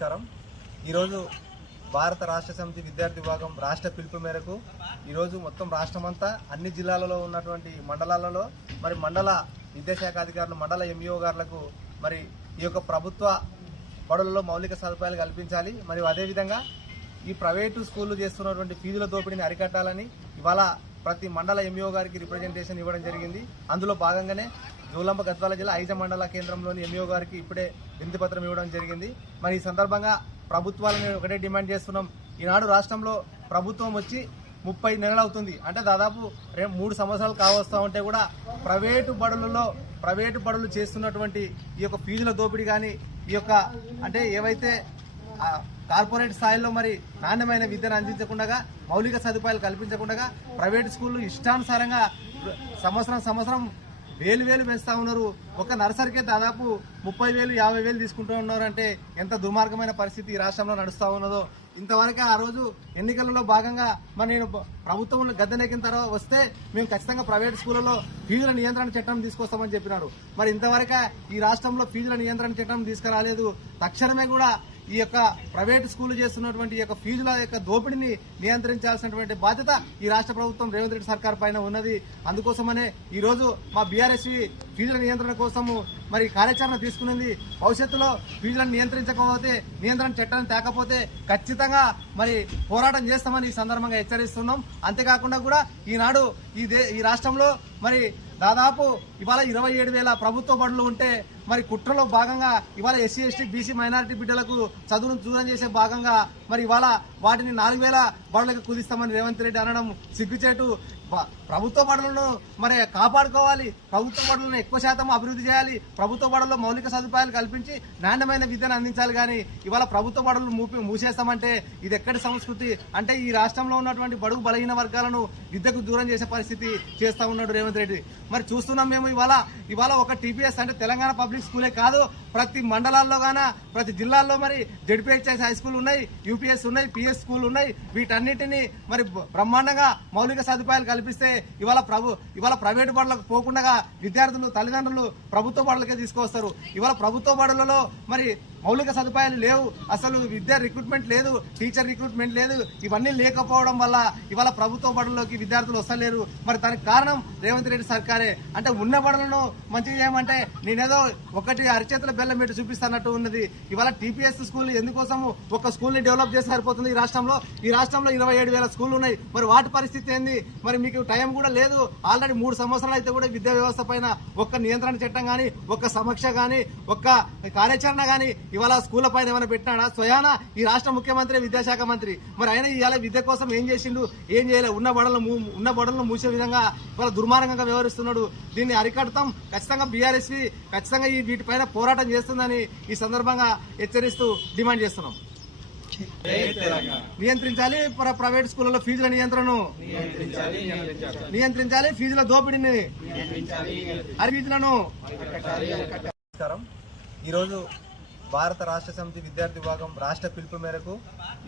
నమస్కారం. ఈరోజు భారత రాష్ట్ర సమితి విద్యార్థి విభాగం రాష్ట్ర పిలుపు మేరకు ఈరోజు మొత్తం రాష్ట్రమంతా అన్ని జిల్లాలలో ఉన్నటువంటి మండలాలలో మరి మండల విద్యాశాఖ అధికారులు మండల ఎంఈఓ గారులకు మరి ఈ యొక్క ప్రభుత్వ బడులలో మౌలిక సదుపాయాలు కల్పించాలి, మరియు అదేవిధంగా ఈ ప్రైవేటు స్కూళ్లు చేస్తున్నటువంటి ఫీజుల దోపిడీని అరికట్టాలని ఇవాళ ప్రతి మండల ఎంఈఓ గారికి రిప్రజెంటేషన్ ఇవ్వడం జరిగింది. అందులో భాగంగానే జోగులాంబ గద్వాల జిల్లా ఐజ మండల కేంద్రంలోని ఎంఈఓ గారికి ఇప్పుడే వినతి పత్రం ఇవ్వడం జరిగింది. మరి ఈ సందర్భంగా ప్రభుత్వాలను ఒకటే డిమాండ్ చేస్తున్నాం. ఈనాడు రాష్ట్రంలో ప్రభుత్వం వచ్చి 30 నెలలు అవుతుంది, అంటే దాదాపు 3 సంవత్సరాలు కావస్తా ఉంటే కూడా ప్రైవేటు బడులు చేస్తున్నటువంటి ఈ యొక్క ఫీజుల దోపిడీ కానీ ఈ యొక్క అంటే ఏవైతే కార్పొరేట్ స్థాయిలో మరి నాణ్యమైన విద్యను అందించకుండా మౌలిక సదుపాయాలు కల్పించకుండా ప్రైవేట్ స్కూళ్లు ఇష్టానుసారంగా సంవత్సరం వేలు పెంచుతా ఉన్నారు. ఒక నర్సరీకే దాదాపు 30,000 50,000 తీసుకుంటూ ఉన్నారు. అంటే ఎంత దుర్మార్గమైన పరిస్థితి ఈ రాష్ట్రంలో నడుస్తా ఉన్నదో. ఇంతవరకు ఆ రోజు ఎన్నికలలో భాగంగా మరి నేను ప్రభుత్వం గద్దెనెక్కిన తర్వాత వస్తే మేము ఖచ్చితంగా ప్రైవేట్ స్కూళ్లలో ఫీజుల నియంత్రణ చట్టం తీసుకొస్తామని చెప్పినారు. మరి ఇంతవరకు ఈ రాష్ట్రంలో ఫీజుల నియంత్రణ చట్టం తీసుకురాలేదు. తక్షణమే కూడా ఈ యొక్క ప్రైవేట్ స్కూల్ చేస్తున్నటువంటి ఈ యొక్క ఫీజుల యొక్క దోపిడీని నియంత్రించాల్సినటువంటి బాధ్యత ఈ రాష్ట్ర ప్రభుత్వం రేవంత్ రెడ్డి సర్కార్ పైన ఉన్నది. అందుకోసమనే ఈ రోజు మా బీఆర్ఎస్ ఫీజుల నియంత్రణ కోసము మరి కార్యాచరణ తీసుకున్నది. భవిష్యత్తులో ఫీజులను నియంత్రించకపోతే, నియంత్రణ చట్టాన్ని తేకపోతే ఖచ్చితంగా మరి పోరాటం చేస్తామని ఈ సందర్భంగా హెచ్చరిస్తున్నాం. అంతేకాకుండా కూడా ఈనాడు ఈ రాష్ట్రంలో మరి దాదాపు ఇవాళ 27,000 ప్రభుత్వ బడులు ఉంటే మరి కుట్రలో భాగంగా ఇవాళ ఎస్సీ ఎస్టీ బీసీ మైనారిటీ బిడ్డలకు చదువును దూరం చేసే భాగంగా మరి ఇవాళ వాటిని 4,000 బడులకు కుదిస్తామని రేవంత్ రెడ్డి అనడం సిగ్గుచేటు. ప్రభుత్వ బడులను మరి కాపాడుకోవాలి, ప్రభుత్వ బడులను ఎక్కువ శాతం అభివృద్ధి చేయాలి, ప్రభుత్వ బడుల్లో మౌలిక సదుపాయాలు కల్పించి నాణ్యమైన విద్యను అందించాలి. కానీ ఇవాళ ప్రభుత్వ బడులు మూసేస్తామంటే ఇది ఎక్కడి సంస్కృతి? అంటే ఈ రాష్ట్రంలో ఉన్నటువంటి బడుగు బలహీన వర్గాలను విద్యకు దూరం చేసే పరిస్థితి చేస్తా ఉన్నాడు రేవంత్ రెడ్డి. మరి చూస్తున్నాం మేము ఇవాళ ఒక టీపీఎస్ అంటే తెలంగాణ పబ్లిక్ స్కూలే కాదు, ప్రతి మండలాల్లో గాన ప్రతి జిల్లాల్లో మరి జెడ్పీహెచ్ఎస్ హై స్కూల్ ఉన్నాయి, యూపీఎస్ ఉన్నాయి, పిఎస్ స్కూల్ ఉన్నాయి. వీటన్నిటిని మరి బ్రహ్మాండంగా మౌలిక సదుపాయాలు కల్పిస్తే ఇవాళ ప్రైవేటు బడులకు పోకుండా విద్యార్థులు తల్లిదండ్రులు ప్రభుత్వ బడులకే తీసుకొస్తారు. ఇవాళ ప్రభుత్వ బడులలో మరి మౌలిక సదుపాయాలు లేవు, అసలు విద్యా రిక్రూట్మెంట్ లేదు, టీచర్ రిక్రూట్మెంట్ లేదు. ఇవన్నీ లేకపోవడం వల్ల ఇవాళ ప్రభుత్వ బడుల్లోకి విద్యార్థులు వస్తలేరు. మరి దానికి కారణం రేవంత్ రెడ్డి సర్కారే. అంటే ఉన్న బడులను మంచిగా చేయమంటే నేనేదో ఒకటి అరిచేతుల బెల్లం పెట్టి చూపిస్తానట్టు ఉన్నది. ఇవాళ టీపీఎస్ స్కూల్ ఎందుకోసము ఒక స్కూల్ ని డెవలప్ చేసి సరిపోతుంది. ఈ రాష్ట్రంలో 27,000 స్కూళ్లు ఉన్నాయి. మరి వాటి పరిస్థితి ఏంది? మరి మీకు టైం కూడా లేదు. ఆల్రెడీ 3 సంవత్సరాలు అయితే కూడా విద్యా వ్యవస్థ పైన ఒక్క నియంత్రణ చట్టం గానీ, ఒక్క సమీక్ష గానీ, ఒక్క కార్యాచరణ గానీ ఇవాళ స్కూళ్ల పైన ఏమైనా పెట్టినాడా? స్వయాన ఈ రాష్ట్ర ముఖ్యమంత్రి విద్యాశాఖ మంత్రి మరి ఆయన ఇవాళ విద్య కోసం ఏం చేసిండు? ఏం చేయలే. ఉన్న బడులను మూసే విధంగా ఇవాళ దుర్మార్గంగా వ్యవహరిస్తున్నాడు. దీన్ని అరికడతాం. ఖచ్చితంగా బీఆర్ఎస్ ఖచ్చితంగా వీటిపైన పోరాటం చేస్తుందని ఈ సందర్భంగా హెచ్చరిస్తూ డిమాండ్ చేస్తున్నాం. నియంత్రించాలి ప్రైవేట్ స్కూళ్లలో ఫీజుల నియంత్రణను నియంత్రించాలి, ఫీజుల దోపిడీని ఫీజులను. నమస్కారం. ఈరోజు భారత రాష్ట్ర సమితి విద్యార్థి విభాగం రాష్ట్ర పిలుపు మేరకు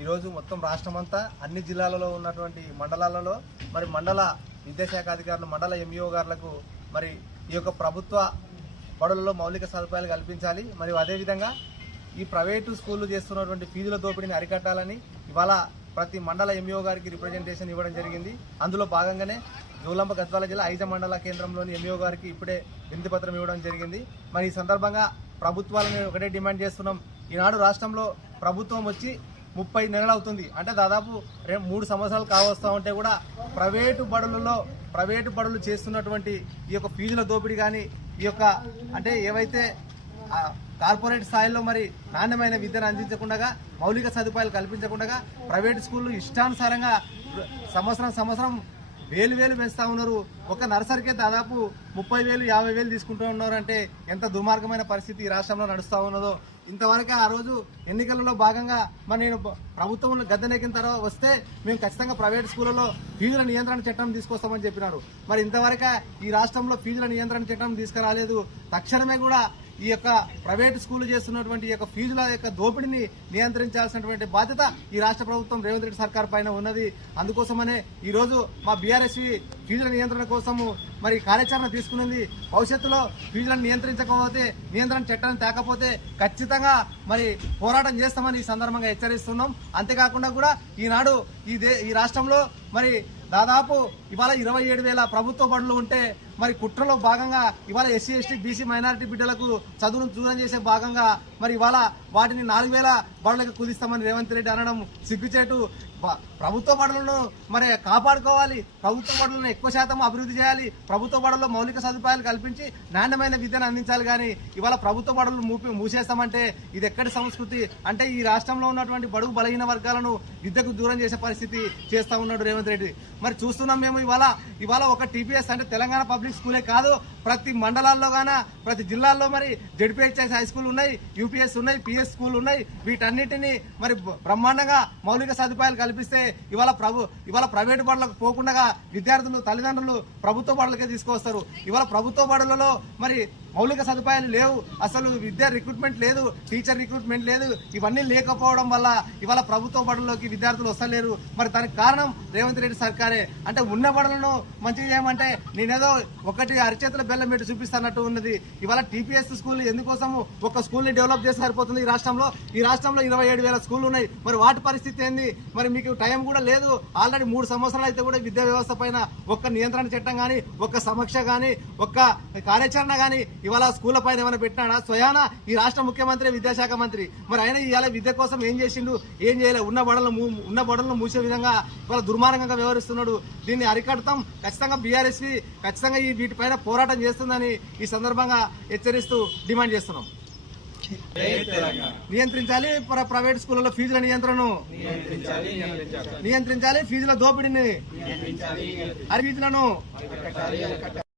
ఈరోజు మొత్తం రాష్ట్రమంతా అన్ని జిల్లాలలో ఉన్నటువంటి మండలాలలో మరి మండల విద్యాశాఖ అధికారులు మండల ఎంఈఓ గారులకు మరి ఈ యొక్క ప్రభుత్వ బడులలో మౌలిక సదుపాయాలు కల్పించాలి, మరియు అదేవిధంగా ఈ ప్రైవేటు స్కూళ్లు చేస్తున్నటువంటి ఫీజుల దోపిడీని అరికట్టాలని ఇవాళ ప్రతి మండల ఎంఈఓ గారికి రిప్రజెంటేషన్ ఇవ్వడం జరిగింది. అందులో భాగంగానే జోగులాంబ గద్వాల జిల్లా ఐజ మండల కేంద్రంలోని ఎంఈఓ గారికి ఇప్పుడే వినతి పత్రం ఇవ్వడం జరిగింది. మరి ఈ సందర్భంగా ప్రభుత్వాలను ఒకటే డిమాండ్ చేస్తున్నాం. ఈనాడు రాష్ట్రంలో ప్రభుత్వం వచ్చి 30 నెలలు అవుతుంది, అంటే దాదాపు 3 సంవత్సరాలు కావస్తా ఉంటే కూడా ప్రైవేటు బడులు చేస్తున్నటువంటి ఈ యొక్క ఫీజుల దోపిడీ కానీ ఈ యొక్క అంటే ఏవైతే కార్పొరేట్ స్థాయిలో మరి నాణ్యమైన విద్యను అందించకుండా మౌలిక సదుపాయాలు కల్పించకుండా ప్రైవేట్ స్కూళ్లు ఇష్టానుసారంగా సంవత్సరం వేలు పెంచుతా ఉన్నారు. ఒక నర్సరీకే దాదాపు 30,000 50,000 తీసుకుంటూ ఉన్నారు. అంటే ఎంత దుర్మార్గమైన పరిస్థితి ఈ రాష్ట్రంలో నడుస్తా ఉన్నదో. ఇంతవరకు ఆ రోజు ఎన్నికలలో భాగంగా మరి నేను ప్రభుత్వం గద్దెనెక్కిన తర్వాత వస్తే మేము ఖచ్చితంగా ప్రైవేట్ స్కూళ్లలో ఫీజుల నియంత్రణ చట్టం తీసుకొస్తామని చెప్పినారు. మరి ఇంతవరకు ఈ రాష్ట్రంలో ఫీజుల నియంత్రణ చట్టం తీసుకురాలేదు. తక్షణమే కూడా ఈ యొక్క ప్రైవేట్ స్కూల్ చేస్తున్నటువంటి ఈ యొక్క ఫీజుల యొక్క దోపిడీని నియంత్రించాల్సినటువంటి బాధ్యత ఈ రాష్ట్ర ప్రభుత్వం రేవంత్ రెడ్డి సర్కార్ పైన ఉన్నది. అందుకోసమనే ఈ రోజు మా బీఆర్ఎస్ ఫీజుల నియంత్రణ కోసము మరి కార్యాచరణ తీసుకున్నది. భవిష్యత్తులో ఫీజులను నియంత్రించకపోతే, నియంత్రణ చట్టాన్ని తేకపోతే ఖచ్చితంగా మరి పోరాటం చేస్తామని ఈ సందర్భంగా హెచ్చరిస్తున్నాం. అంతేకాకుండా కూడా ఈనాడు ఈ రాష్ట్రంలో మరి దాదాపు ఇవాళ 27,000 ప్రభుత్వ బడులు ఉంటే మరి కుట్రలో భాగంగా ఇవాళ ఎస్సీ ఎస్టీ బీసీ మైనారిటీ బిడ్డలకు చదువును దూరం చేసే భాగంగా మరి ఇవాళ వాటిని 4,000 బడులకు కుదిస్తామని రేవంత్ రెడ్డి అనడం సిగ్గుచేటు. ప్రభుత్వ బడులను మరి కాపాడుకోవాలి, ప్రభుత్వ బడులను ఎక్కువ శాతం అభివృద్ధి చేయాలి, ప్రభుత్వ బడుల్లో మౌలిక సదుపాయాలు కల్పించి నాణ్యమైన విద్యను అందించాలి. కానీ ఇవాళ ప్రభుత్వ బడులు మూసేస్తామంటే ఇది ఎక్కడి సంస్కృతి? అంటే ఈ రాష్ట్రంలో ఉన్నటువంటి బడుగు బలహీన వర్గాలను విద్యకు దూరం చేసే పరిస్థితి చేస్తా ఉన్నాడు రేవంత్ రెడ్డి. మరి చూస్తున్నాం మేము ఇవాళ ఒక టీపీఎస్ అంటే తెలంగాణ పబ్లిక్ స్కూలే కాదు, ప్రతి మండలాల్లో గాన ప్రతి జిల్లాల్లో మరి జెడ్పీహెచ్ఎస్ హై స్కూల్ ఉన్నాయి, యూపీఎస్ ఉన్నాయి, పిఎస్ స్కూల్ ఉన్నాయి. వీటన్నిటిని మరి బ్రహ్మాండంగా మౌలిక సదుపాయాలు కల్పిస్తే ఇవాళ ప్రైవేటు బడులకు పోకుండా విద్యార్థులు తల్లిదండ్రులు ప్రభుత్వ బడులకే తీసుకొస్తారు. ఇవాళ ప్రభుత్వ బడులలో మరి మౌలిక సదుపాయాలు లేవు, అసలు విద్యా రిక్రూట్మెంట్ లేదు, టీచర్ రిక్రూట్మెంట్ లేదు. ఇవన్నీ లేకపోవడం వల్ల ఇవాళ ప్రభుత్వ బడుల్లోకి విద్యార్థులు వస్తలేరు. మరి దానికి కారణం రేవంత్ రెడ్డి సర్కారే. అంటే ఉన్న బడులను మంచిగా చేయమంటే నేనేదో ఒకటి అరిచేతుల బెల్లం పెట్టి చూపిస్తానట్టు ఉన్నది. ఇవాళ టీపీఎస్ స్కూల్ ఎందుకోసం ఒక స్కూల్ని డెవలప్ చేసి సరిపోతుంది. ఈ రాష్ట్రంలో 27,000 స్కూళ్ళు ఉన్నాయి. మరి వాటి పరిస్థితి ఏంది? మరి మీకు టైం కూడా లేదు. ఆల్రెడీ 3 సంవత్సరాలు అయితే కూడా విద్యా వ్యవస్థ పైన ఒక్క నియంత్రణ చట్టం కానీ, ఒక్క సమీక్ష కానీ, ఒక్క కార్యాచరణ కానీ ఇవాళ స్కూళ్ల పైన ఏమైనా పెట్టినాడా? స్వయానా ఈ రాష్ట్ర ముఖ్యమంత్రి, విద్యాశాఖ మంత్రి మరి ఆయన ఇవాళ విద్య కోసం ఏం చేసిండు? ఏం చేయలే. ఉన్న బడులను మూసే విధంగా ఇవాళ దుర్మార్గంగా వ్యవహరిస్తున్నాడు. దీన్ని అరికడతాం. ఖచ్చితంగా బీఆర్ఎస్ ఖచ్చితంగా వీటిపైన పోరాటం చేస్తుందని ఈ సందర్భంగా హెచ్చరిస్తూ డిమాండ్ చేస్తున్నాం. నియంత్రించాలి ప్రైవేట్ స్కూళ్లలో ఫీజుల నియంత్రణను, నియంత్రించాలి ఫీజుల దోపిడీని, ఫీజులను